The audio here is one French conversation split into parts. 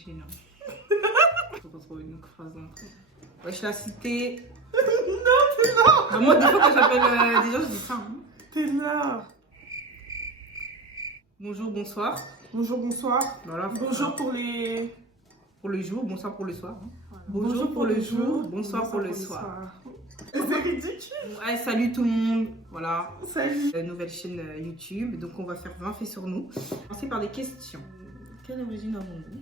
chill. Faut pas trouver une autre phrase donc. Wesh la cité. Non, t'es là. Bah, moi des fois quand j'appelle des gens je dis ça. Hein. T'es là. Bonjour, bonsoir. Bonjour, bonsoir. Voilà. Bonjour pour les... Pour le jour, bonsoir pour le soir. Hein. Voilà. Bonjour pour le jour, bonsoir pour le soir. C'est ridicule. Ouais, salut tout le monde. Voilà. Salut. Nouvelle chaîne YouTube. Donc on va faire 20 faits sur nous. On va commencer par des questions. Quelle origine avons-nous?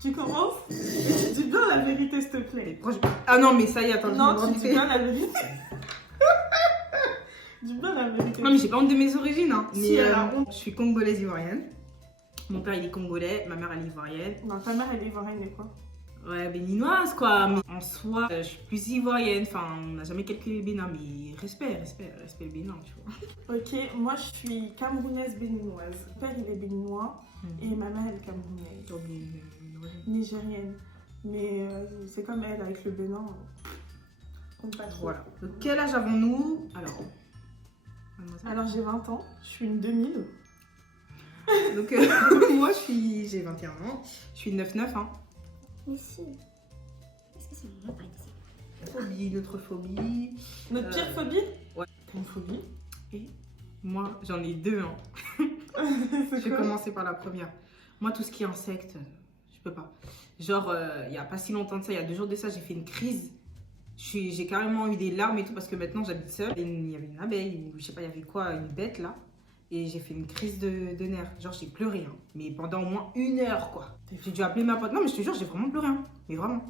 Tu commences et tu dis bien la vérité, s'il te plaît. Ah non, mais ça y est, attends. Non, tu dis bien la vérité. Dis bien la vérité. Non, mais j'ai pas honte de mes origines. Hein. Si, Mais elle a honte. je suis congolaise ivoirienne. Mon père il est congolais, ma mère elle est ivoirienne. Non, ta mère elle est ivoirienne et quoi? Ouais, béninoise quoi. Mais en soi, je suis plus ivoirienne. Enfin, on n'a jamais calculé le Bénin, mais respect le Bénin, tu vois. Ok, moi je suis camerounaise béninoise. Mon père il est béninois et ma mère elle est camerounaise. Donc, Nigérienne. Mais c'est comme elle avec le Bénin. Compte pas trop. voilà. Donc, quel âge avons-nous? Alors j'ai 20 ans, je suis une 2000. Donc, moi j'ai 21 ans. Je suis 9-9. Hein. Mais si. Est-ce que c'est vraiment pas ici? Phobie, notre phobie. Notre pire phobie? Ouais. Une phobie. Et moi, j'en ai deux. Hein. C'est Je vais quoi? commencer par la première. Moi, tout ce qui est insectes, je peux pas. Genre, il y a pas si longtemps de ça, il y a 2 jours de ça, j'ai fait une crise. J'ai carrément eu des larmes et tout parce que maintenant j'habite seule. Et il y avait une abeille, ou je sais pas, il y avait quoi, une bête là. Et j'ai fait une crise de nerfs. Genre, j'ai pleuré, hein. Mais pendant au moins 1 heure, quoi. J'ai dû appeler ma pote. Non, mais je te jure, j'ai vraiment pleuré, hein. Mais vraiment.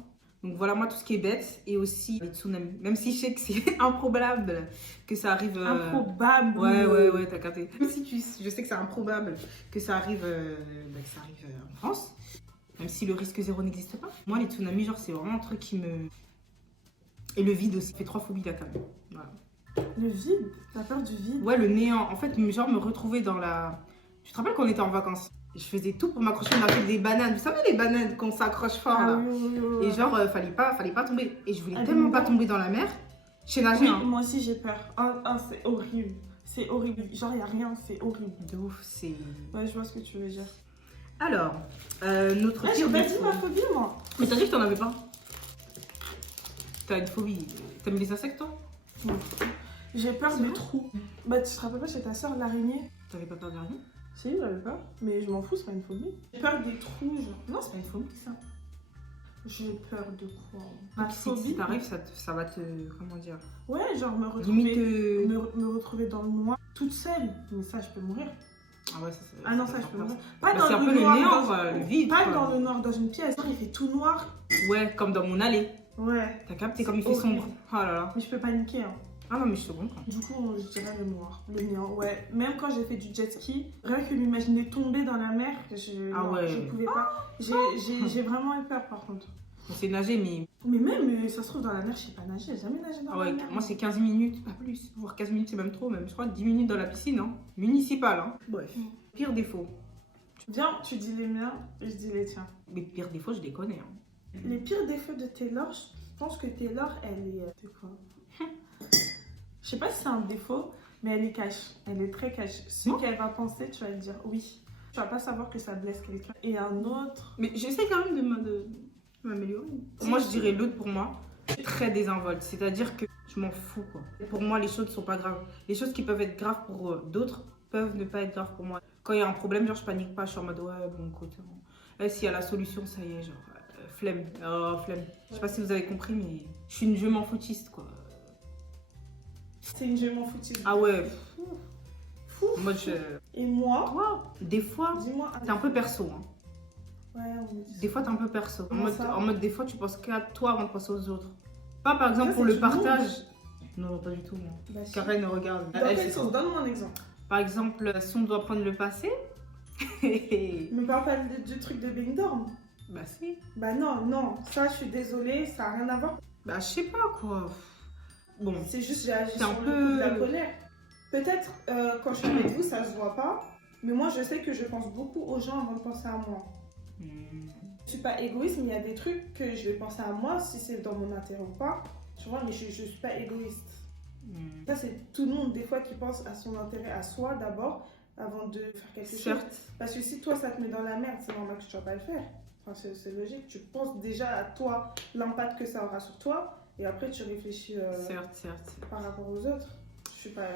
Donc voilà, moi, tout ce qui est bête et aussi les tsunamis. Même si je sais que c'est improbable que ça arrive. Improbable. Ouais, t'as capté. Même si je sais que c'est improbable que ça arrive, en France. Même si le risque zéro n'existe pas. Moi, les tsunamis, genre, c'est vraiment un truc qui me. Et le vide aussi. Ça fait 3 phobies là, quand même. Voilà. Le vide? T'as peur du vide? Ouais, le néant. En fait, genre me retrouver dans la... Tu te rappelles qu'on était en vacances? Je faisais tout pour m'accrocher. On avait des bananes. Vous savez, les bananes qu'on s'accroche fort, là. Oui. Et genre, fallait pas tomber. Et je voulais Ah, tellement mais pas non. tomber dans la mer. Je sais nager, Oui, hein. moi aussi j'ai peur. C'est horrible. C'est horrible. Genre, y a rien, c'est horrible. De ouf, c'est... Ouais, je vois ce que tu veux dire. Alors, notre Ouais, pire j'ai pas dit défaut. ma phobie, moi. Mais t'as dit que t'en avais pas? T'as une phobie. T'aimes les insectes, toi? J'ai peur C'est des vrai? trous. Bah, tu te rappelles pas chez ta soeur, l'araignée? T'avais pas peur de rien? Si, j'avais peur. Mais je m'en fous, c'est pas une phobie. J'ai peur des trous, genre. Non, c'est pas une phobie, ça. J'ai peur de quoi? Ma Si phobie? t'arrives, ça va te... Comment dire? Ouais, genre me Limite... retrouver, me retrouver dans le noir, toute seule. Mais ça, je peux mourir. Ah ouais, ça... Ah non, ça, je peux mourir. Pas Bah, dans c'est un le peu le noir, néant, dans- quoi, le vide, Pas quoi. dans le noir, dans une pièce. Il fait tout noir. Ouais, comme dans mon allée. Ouais. T'as capté comme il fait Horrible. sombre. Oh là là. Mais je peux paniquer, hein. Ah non, mais je te comprends. Du coup, je dirais le noir, le néant, ouais. Même quand j'ai fait du jet ski, rien que m'imaginer tomber dans la mer, Ah non, ouais. je pouvais pas. J'ai vraiment eu peur par contre. On sait nager, mais... Mais même, ça se trouve dans la mer, je sais pas nager, j'ai jamais nagé dans Ah la ouais, mer. moi c'est 15 minutes, pas plus. Voire 15 minutes, c'est même trop, même. Je crois 10 minutes dans la piscine, hein. Municipale, hein. Bref. Pire défaut. Viens, tu dis les miens, et je dis les tiens. Mais pire défaut, je les connais, hein. Les pires défauts de Taylor, je pense que Taylor, elle est... C'est quoi? Je sais pas si c'est un défaut, mais elle est cash. Elle est très cash. Ce Non. qu'elle va penser, tu vas te dire oui. Tu vas pas savoir que ça blesse quelqu'un. Et un autre... Mais j'essaie quand même de m'améliorer. Moi, je dirais l'autre pour moi. Je suis très désinvolte. C'est-à-dire que je m'en fous, quoi. Pour moi, les choses ne sont pas graves. Les choses qui peuvent être graves pour d'autres peuvent ne pas être graves pour moi. Quand il y a un problème, genre, je panique pas. Je suis en mode, ouais, bon, écoute, s'il y a la solution, ça y est, genre, flemme. Oh, flemme. Je sais pas si vous avez compris, mais je suis une je m'en foutiste, quoi. C'est une je m'en foutis. Ah ouais. Fou. Moi, je... Et moi, Des fois, dis-moi... t'es un peu perso, hein. Ouais, on me dit Des fois, t'es un peu perso. Comment ça En mode, des fois, tu penses qu'à toi avant de penser aux autres. Pas, par exemple, Ça, pour c'est le tout le monde. partage. Non, pas du tout, moi. Bah, si. Karen, regarde. Dans Elle, quel c'est sens? Donne-moi un exemple. Par exemple, si on doit prendre le passé. Me parle pas du truc de Bing Dorm. Bah si. Bah non, ça je suis désolée, ça a rien à voir. Bah je sais pas quoi. Bon. C'est juste j'ai agi C'est sur un le peu- coup de la colère. Peut-être quand je suis avec vous, ça se voit pas. Mais moi je sais que je pense beaucoup aux gens avant de penser à moi. Je suis pas égoïste, mais il y a des trucs que je vais penser à moi si c'est dans mon intérêt ou pas. Tu vois, mais je suis pas égoïste. Ça c'est tout le monde des fois qui pense à son intérêt à soi d'abord avant de faire quelque chose. Certes. Parce que si toi, ça te met dans la merde, c'est normal que tu ne vas pas le faire. Enfin, c'est logique. Tu penses déjà à toi, l'impact que ça aura sur toi, et après, tu réfléchis Certes. par rapport aux autres. Je suis pas...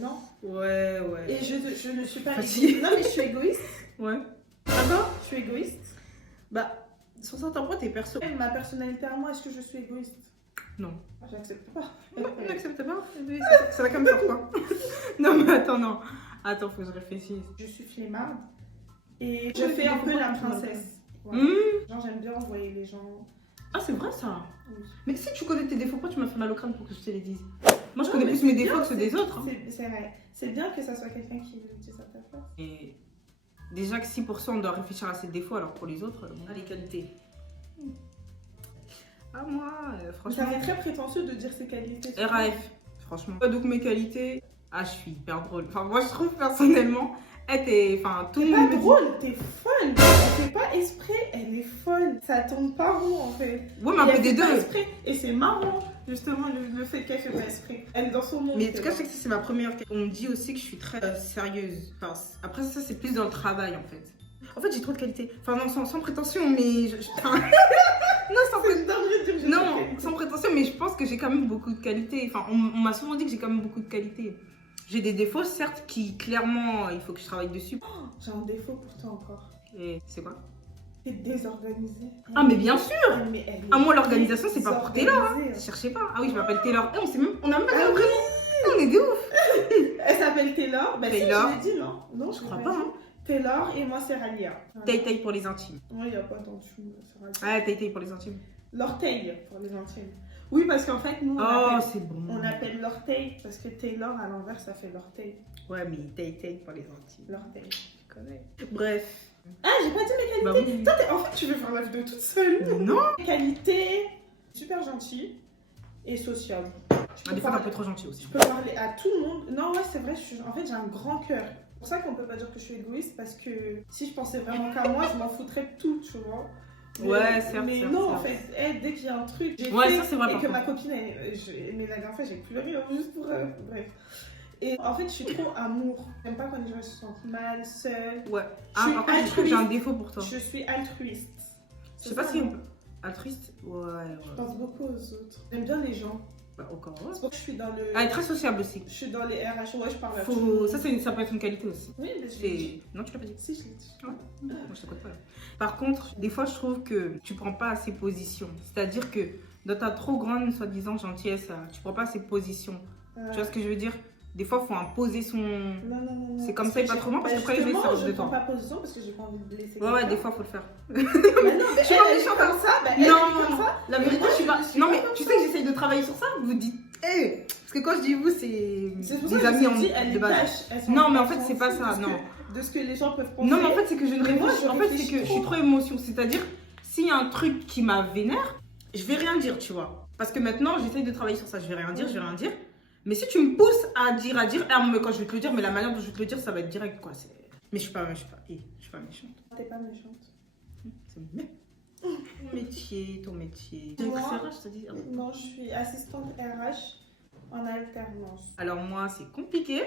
Non. Ouais. Et je ne suis pas Fatiguée. égoïste. Non, mais je suis égoïste. Ouais. D'accord. Je suis égoïste. Bah, sur certains points, t'es perso. Et ma personnalité à moi, est-ce que je suis égoïste? Non. J'accepte pas. On n'accepte pas. Ça va comme ça, quoi. Non, mais attends, non. Attends, faut que je réfléchisse. Je suis flemmarde et je fais un peu la princesse. Voilà. Genre, j'aime bien envoyer les gens. Ah, c'est vrai ça. Oui. Mais si tu connais tes défauts, pourquoi tu m'as fait mal au crâne pour que je te les dise? Moi, je Non, connais mais plus c'est mes bien, défauts que ceux des autres. Hein. C'est vrai. C'est bien que ça soit quelqu'un qui le dise à ta place. Et déjà que si pour ça on doit réfléchir à ses défauts, alors pour les autres, les qualités. Ah, moi, Ça franchement. fait très prétentieux de dire ses qualités. RAF, franchement. Donc mes qualités, je suis hyper drôle. Enfin, moi je trouve personnellement, tout le T'es monde pas me dit. drôle, t'es folle. Elle fait pas exprès, elle est folle. Ça tourne pas rond en fait. Ouais, mais un Et peu elle des fait pas deux. exprès. Et c'est marrant, justement, le fait qu'elle fait pas exprès. Elle est dans son monde. Mais en tout cas, je sais que c'est ma première. On me dit aussi que je suis très sérieuse. Enfin, après, ça, c'est plus dans le travail en fait. En fait, j'ai trop de qualités. Enfin, non, sans prétention, mais. Non, sans C'est une dinguerie de dire que j'ai pas de Non, qualité. sans prétention, mais je pense que j'ai quand même beaucoup de qualités. Enfin, on m'a souvent dit que j'ai quand même beaucoup de qualités. J'ai des défauts, certes, qui clairement, il faut que je travaille dessus. J'ai un défaut pour toi encore. Et c'est quoi? T'es désorganisée. Ah, mais bien sûr! Mais elle est Ah, moi, l'organisation, c'est pas pour Taylor. Hein. désorganisée. Cherchez pas. Ah oui, je m'appelle Taylor. On a même pas dit Ah le prénom. On est des ouf. Elle s'appelle Taylor. Bah, Taylor. Si, je l'ai dit, non? Non, Je l'ai crois pas pas. dit. Hein. Taylor et moi, c'est Ralia. Tay pour les intimes. Ouais, il n'y a pas d'enchou. Ah, Tay pour les intimes. L'orteil pour les intimes. Oui, parce qu'en fait, nous, Oh, c'est bon. on appelle l'orteil parce que Taylor à l'envers, ça fait l'orteil. Ouais, mais Tay pour les intimes. L'orteil. Je connais. Bref. Ah, j'ai pas dit mes Bah qualités. oui. Toi, en fait, tu veux faire la vidéo toute seule. Non. Mes qualités, super gentil et sociable. Ah, des fois, t'es un peu trop gentil aussi. Je peux parler à tout le monde. Non, ouais, c'est vrai, en fait, j'ai un grand cœur. C'est pour ça qu'on peut pas dire que je suis égoïste parce que si je pensais vraiment qu'à moi, je m'en foutrais de tout, tu vois. Ouais, certes. Mais certes, non, certes. en fait, dès qu'il y a un truc, j'ai Ouais, fait, ça, c'est vrai, et par que contre. ma copine, mais la dernière fois, j'ai pleuré juste pour... bref. Et en fait, je suis trop amour. J'aime pas quand les gens se sentent mal, seuls. Ouais. Je suis Par contre, je trouve que j'ai un défaut pour toi. Je suis altruiste. Je sais pas si on peut. Altruiste? Ouais. Je pense beaucoup aux autres. J'aime bien les gens. Bah, encore. Ouais. C'est pour que je suis dans le... Elle est très sociable aussi. Je suis dans les RH. Ouais, je parle à tout le monde. Ça peut être une qualité aussi. Oui, mais je l'ai dit. Non, tu l'as pas dit. Si, je l'ai dit. Ouais. Moi, je t'écoute pas. Par contre, des fois, je trouve que tu prends pas assez position. C'est-à-dire que dans ta trop grande, soi-disant, gentillesse, tu prends pas assez position. Tu vois ce que je veux dire? Des fois, il faut imposer son. Non. C'est comme ça et pas trop loin, parce qu'après, les gens, justement, ça reste je de prends toi. pas position parce que j'ai pas envie de blesser. Ouais, quelqu'un. des fois, faut le faire. Mais non, mais Je suis elle, pas elle méchante, dit comme ça. Bah, elle Non. dit comme ça. La Mais vérité, moi, je suis pas. je suis Non, pas mais comme tu ça. sais que j'essaye de travailler sur ça, vous dites. Parce que quand je dis vous, c'est C'est pour ça des que amis je te dis, elle de les base. cache. Elles sont Non, mais en elles fait, s'en c'est pas foutent ça, de ce non. de ce que les gens peuvent penser. Non, mais en fait, c'est que je ne Mais moi, réfléchis. je En fait, c'est réfléchis que je suis trop. trop émotion. C'est-à-dire, s'il y a un truc qui m'a vénère, je vais rien dire, tu vois. Parce que maintenant, j'essaye de travailler sur ça. Je vais rien dire. Mais si tu me pousses à dire, mais quand je vais te le dire, mais la manière dont je vais te le dire, ça va être direct, quoi. Mais je suis pas méchante. T'es pas méchante. C'est mon métier, ton métier. Moi, je te dis. Non, je suis assistante RH en alternance. Alors moi, c'est compliqué.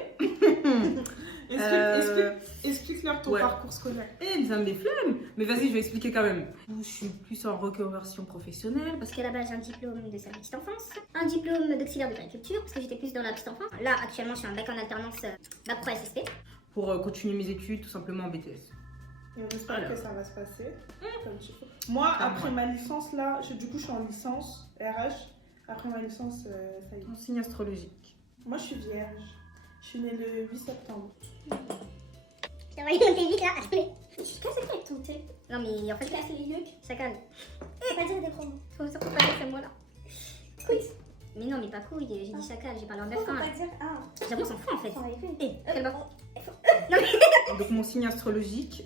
Explique-leur ton ouais. parcours scolaire. Eh, ça me des flemmes. Mais vas-y, je vais expliquer quand même. Je suis plus en reconversion professionnelle. Parce qu'à la base, j'ai un diplôme de service petite enfance, un diplôme d'auxiliaire de périculture, parce que j'étais plus dans la petite enfance. Là, actuellement, je suis un bac en alternance, bac pro SSP. Pour continuer mes études, tout simplement en BTS. Et on espère Alors. que ça va se passer. Comme tu veux. Moi, Comme après moi. ma licence, là, du coup, je suis en licence RH. Après ma licence, ça y est. Mon signe astrologique. Moi, je suis vierge. Je suis née le 8 septembre. Ça va, il monter vite là. Allez. Qu'est-ce que c'est avec ton thé? Non, mais en fait, c'est les yeux. Ça calme. Faut pas dire des promos. Faut surtout pas dire c'est moi là. Quiz. Mais non, mais pas couille, j'ai dit chacal, j'ai parlé en 9 Faut ans. pas dire J'avoue, on s'en fout en fait. Sans rigoler. Eh, quel bord. Donc mon signe astrologique,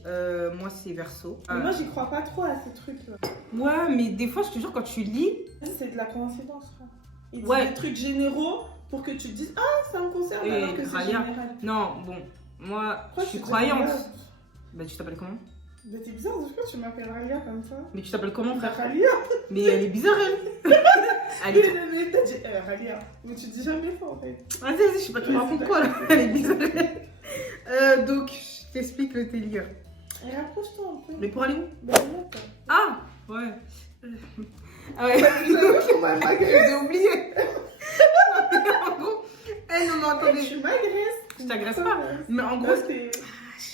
moi c'est Verseau. Mais moi, j'y crois pas trop à ces trucs-là. Ouais, mais des fois, je te jure, quand tu lis, C'est de la coïncidence, frère. Ils disent Ouais. des trucs généraux pour que tu te dises ah, ça me concerne Et alors que c'est Ralia. général. non, bon, moi, Pourquoi je suis tu dis croyante. Ralia Bah, tu t'appelles comment? Mais t'es bizarre, pourquoi tu m'appelles Ralia comme ça? Mais tu t'appelles comment, frère? Ralia. Mais elle est bizarre, elle. Elle est... Mais t'as dit Ralia. Mais tu dis jamais ça en fait. Vas-y, je sais pas, tu me racontes quoi, là? Elle est bizarre. Donc, je t'explique le délire. Et rapproche-toi un peu. Mais pour aller où? Ben là, quoi. Ah ouais. Ah ouais. Vous avez comment elle m'agresse? J'ai oublié. En gros, eh non, mais attendez. Tu m'agresses. Je t'agresse pas. Mais en gros, c'est...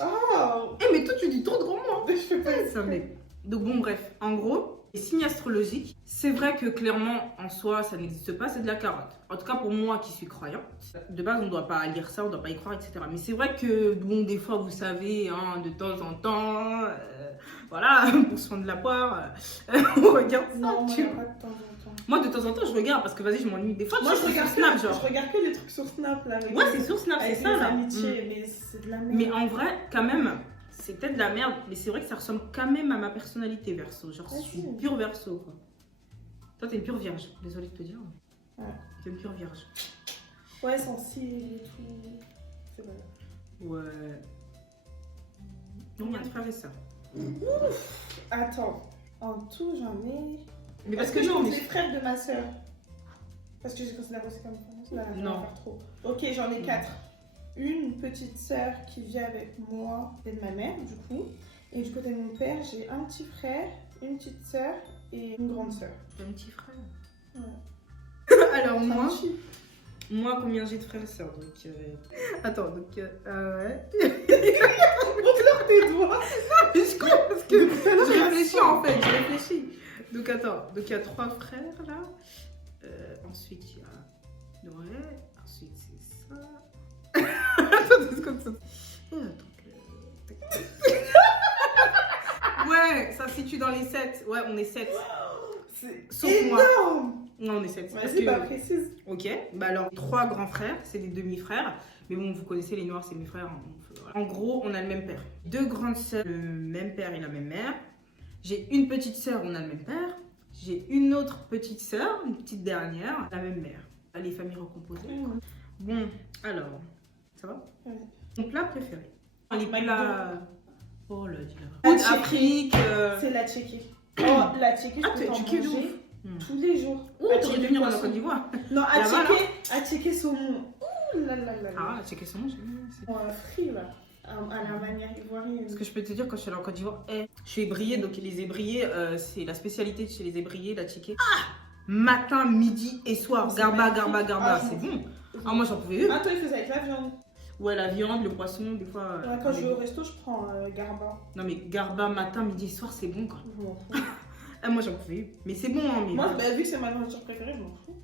Oh. eh, mais toi, tu dis trop de gros mots. Je fais pas Ça mais... Donc bon, bref, en gros, les signes astrologiques, c'est vrai que clairement, en soi, ça n'existe pas, c'est de la carotte. En tout cas, pour moi qui suis croyante, de base, on ne doit pas lire ça, on ne doit pas y croire, etc. Mais c'est vrai que, bon, des fois, vous savez, hein, de temps en temps, voilà, pour se fendre de la poire, on regarde ça. Non, tu moi, vois. pas de temps en temps. Moi, de temps en temps, je regarde parce que, vas-y, je m'ennuie. Des fois, Moi, tu je sais, regarde, sur Snap, je genre. regarde que les trucs sur Snap, là. Avec Ouais, c'est sur Snap, c'est avec ça, les là. amitiés, mais c'est de la merde. Mais en vrai, quand même, c'est peut-être de la merde, mais c'est vrai que ça ressemble quand même à ma personnalité verso. Genre, je suis si. pure verso, quoi. Toi, t'es une pure vierge. Désolée de te dire. Ouais. T'es une pure vierge. Ouais, sensible et tout. C'est vrai. Ouais. Non, il y a de frères et sœurs. Attends, en tout, j'en ai. Mais parce Est-ce que je non, compte mais. les frères de ma sœur? Parce que je considère aussi comme frère. Là, ça Non. va faire trop. Ok, j'en ai 4. Une petite sœur qui vit avec moi et de ma mère, du coup. Et du côté de mon père, j'ai un petit frère, une petite sœur et une grande sœur. T'as un petit frère. Ouais. Alors, moi, Un petit. moi, combien j'ai de frères et sœurs donc, attends, donc. Ouais. Montre-leur tes doigts. Mais je crois parce que je réfléchis en fait, je réfléchis. Donc, attends, donc il y a 3 frères là. Ensuite, il y a. Ouais, ensuite, c'est ça. Attends, c'est comme ça. Ouais, ça se situe dans les 7. Ouais, on est 7. C'est Sauf moi. énorme. Non, on est 7. Vas-y, bah précise. Ok, bah alors 3 grands frères, c'est des demi-frères. Mais bon, vous connaissez les noirs, c'est mes frères. Voilà. En gros, on a le même père. 2 grandes sœurs, le même père et la même mère. J'ai une petite sœur, on a le même père. J'ai une autre petite sœur, une petite dernière, la même mère. Les familles recomposées. quoi. Bon, alors, ça va? Ouais. Mon plat préféré? Les McDo. plats... Oh là, dis La là. tchéké. Afrique. C'est la tchéké. Oh, la tchéké, Ah, je peux tu t'en kiffes de manger ouf. tous les jours. Ouh, À tu tchéké veux venir en poisson. Côte d'Ivoire? Non, Là-bas, à tchéké saumon. Ouh là là là là. Ah, checker son nom, j'ai vu. Frit là, à la manière ivoirienne. Ce que je peux te dire quand je suis allée en Côte d'Ivoire, je suis ébriée, donc les ébriés, c'est la spécialité chez les ébriés, la tchéké. Matin, midi et soir, C'est garba, magnifique. garba, garba, Ah, c'est bon. Ah, moi j'en pouvais plus. Ah, toi, il faisait avec la viande. Ouais, la viande, le poisson, des fois. Ouais, quand je vais au resto, je prends garba. Non, mais garba, matin, midi et soir, c'est bon quoi. Je m'en fous. Ah, moi j'en pouvais plus. Mais c'est bon, hein. Mais... Moi, bah, vu que c'est ma nourriture préférée, je m'en fous.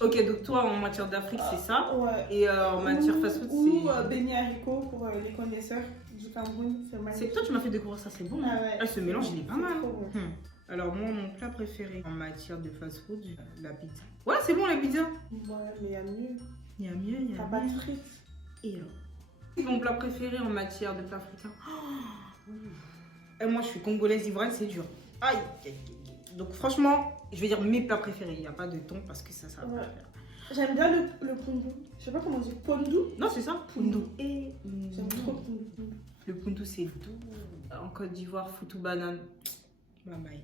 Ok, donc toi en matière d'Afrique, c'est ça. Ouais. Et en matière fast-food, Ou c'est. beignet haricots pour les connaisseurs du Cameroun. C'est C'est magnifique. toi, tu m'as fait découvrir ça, c'est bon. Ah ouais. Ah, ce mélange, il est pas C'est mal. trop bon. Alors, moi, mon plat préféré en matière de fast-food, la pizza. Ouais, c'est bon la pizza. Ouais, mais il y a mieux. Il y a mieux, il y T'as a pas de mieux. frites. Et alors mon plat préféré en matière de plat africain. Et moi, je suis congolaise ivoirienne, c'est dur. Aïe, aïe, aïe. Donc, franchement, je vais dire mes plats préférés. Il n'y a pas de thon parce que ça va Ouais. pas faire. J'aime bien le pundu. Je sais pas comment on dit. Pondu. Non, c'est ça, pundu. Et j'aime trop le pundu. Le pundu, c'est doux. En Côte d'Ivoire, foutou banane. Mamaï.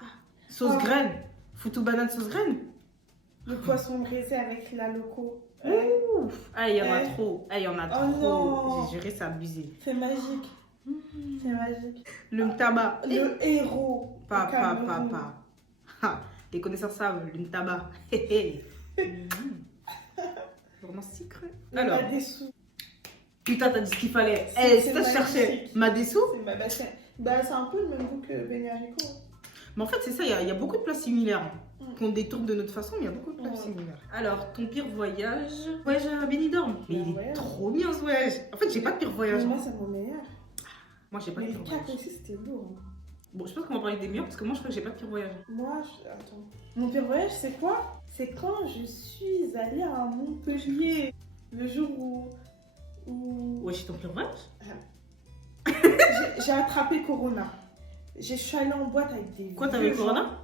Ah, sauce Oh. graine. Foutou banane, sauce graine. Le poisson braisé avec la loco. Ouf. Ah, il y en a Ouais. trop. Ah, il y en a Oh trop. non. J'ai juré, c'est abusé. C'est magique. C'est magique. Le tabac. Le héros. au Papa, Cameroun. papa. Ha, les connaisseurs savent, le tabac. Vraiment sucré. Il Alors, a des sous. putain, t'as dit ce qu'il fallait. C'est- Eh, c'est c'est ça que je cherchais. magnifique. Ma dessous. C'est un peu le même goût que beignet haricot. Mais en fait, c'est ça, il y a beaucoup de plats similaires. Qu'on détourne de notre façon, mais il y a beaucoup de plats Ouais. similaires. Alors, ton pire voyage. Voyage à Benidorm. Mais il est Ouais. trop bien ce voyage. En fait, j'ai pas de pire voyage. Moi, c'est mon meilleur. Moi, j'ai pas Mais de le pire cap voyage. aussi, c'était lourd. Bon, je pense qu'on va parler des meilleurs parce que moi, je crois que j'ai pas de pire voyage. Moi, attends. Mon pire voyage, c'est quoi? C'est quand je suis allée à Montpellier. Le jour où Ouais, c'est ton pire voyage. j'ai attrapé Corona. Je suis allée en boîte avec des. Quoi, t'avais le vieux gens. corona?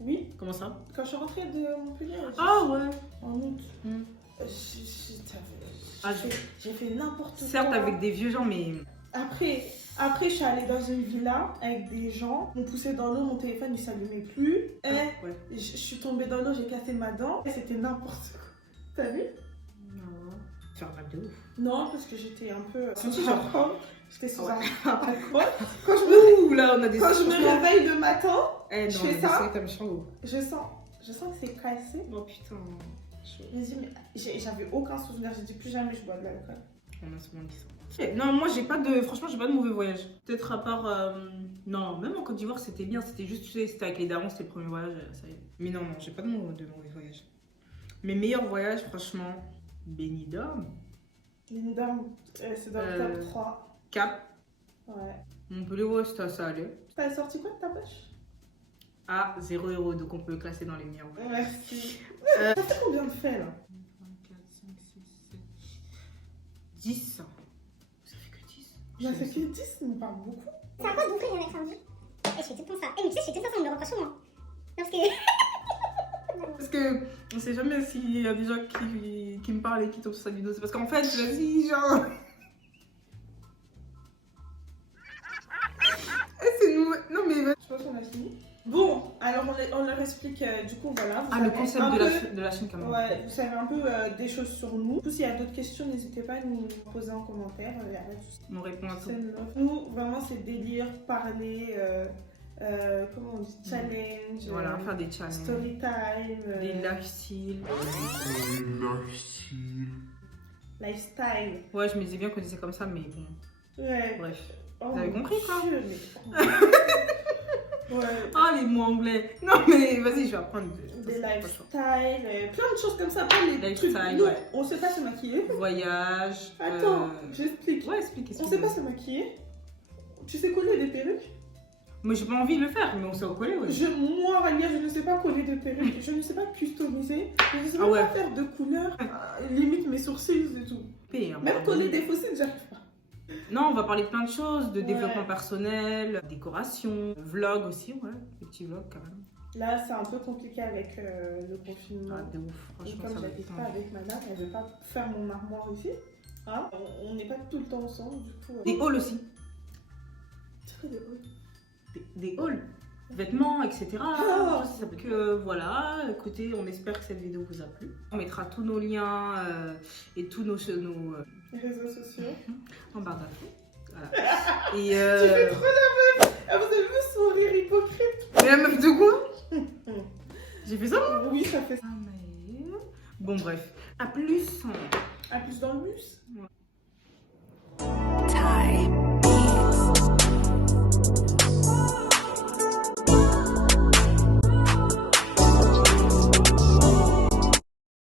Oui, Comment ça? quand je suis rentrée de Montpellier. Ah ouais. En août. Hmm. J'ai Ah, j'ai fait n'importe quoi. Certes, avec des vieux gens, mais. Après, je suis allée dans une villa avec des gens. On poussait dans l'eau, mon téléphone il s'allumait plus. Et Ouais. je suis tombée dans l'eau, j'ai cassé ma dent. Et c'était n'importe quoi. T'as vu? Non. Faire mal de ouf. Non, parce que j'étais un peu. Senti genre. genre. J'étais sous Ouais. un alcool. Quand je me, Ouh là, on a des quand je me franchement. réveille le matin, Eh je non, fais mais ça. c'est comme chambre. je sens que c'est cassé. Oh putain. Je me dis, mais j'avais aucun souvenir. J'ai dit plus jamais je bois de l'alcool. On a souvent dit ça. Non, moi j'ai pas de. Franchement, j'ai pas de mauvais voyage. Peut-être à part. Non, même en Côte d'Ivoire, c'était bien. C'était juste, tu sais, c'était avec les darons, c'était le premier voyage. Ça y est. Mais non, non, j'ai pas de mauvais voyage. Mes meilleurs voyages, franchement, Benidorm, Benidorm, c'est dans le top 3. Cap, Ouais. Montpellier, ouais, ça allait. T'as sorti quoi de ta poche? À 0 €, donc on peut le classer dans les meilleurs voyages. Merci. Ça fait combien de faits là? 24, 5, 6, 7, 10. Ça fait que 10. Bah, ça fait 10, ça me parle beaucoup. C'est à quoi d'ouvrir un samedi? Et je fais tout le temps ça. Et mais tu sais, je fais tout le temps ça, on me le reproche souvent. Non, parce que. Parce que on sait jamais s'il y a des gens qui me parlent et qui tombent sur sa vidéo. C'est parce qu'en fait, vas-y, genre. C'est nouveau. Non, mais. Je pense qu'on a fini. Bon, alors on leur explique du coup, voilà. Ah, le concept de la chaîne caméra. Ouais, vous savez un peu des choses sur nous. Du coup, s'il y a d'autres questions, n'hésitez pas à nous poser en commentaire. Il y a pas de souci. On répond à tout. C'est neuf. Nous, vraiment, c'est délire, parler, comment on dit, challenge, Voilà, faire des challenges. story time, Des lifestyles. lifestyle. Ouais, je me disais bien qu'on disait comme ça, mais bon. Ouais. Bref. Oh, Vous avez compris, quoi? Dieu, mais- Ouais. Ah, les mots anglais. Non, mais vas-y, je vais apprendre. Des lifestyle, plein de choses comme ça, pas les Lifestyle, trucs. Nous, ouais. on sait pas se maquiller. Voyage. Attends, j'explique. Ouais, explique. On sait pas se maquiller. Tu sais coller des perruques? Mais j'ai pas envie de le faire, mais on sait au coller, ouais. Moi, Rania, je ne sais pas coller des perruques. Je ne sais pas customiser. Je ne sais Ah même ouais. pas faire de couleurs. Limite mes sourcils et tout. Hein, Même coller des fossiles, j'arrive pas. Non, on va parler de plein de choses, de Ouais. développement personnel, décoration, vlog aussi, ouais, des petits vlogs quand même. Là, c'est un peu compliqué avec le confinement. Ah, de ouf, Et franchement, comme ça va j'habite être pas tendu. avec madame, elle veut pas faire mon armoire ici. Hein, on n'est pas tout le temps ensemble, du coup. Des hauls aussi, Tu fais des hauls. des hauls, vêtements, etc. Ah. Ça peut que, voilà, écoutez, on espère que cette vidéo vous a plu. On mettra tous nos liens et tous nos Les réseaux sociaux. en barre d'infos. Voilà. Et Tu fais trop la meuf. Ah, vous avez vu son rire hypocrite? mais la meuf de quoi? J'ai fait ça? Oui, ça fait ça. Ah, mais... Bon, bref. À plus. À plus dans le bus. Ouais.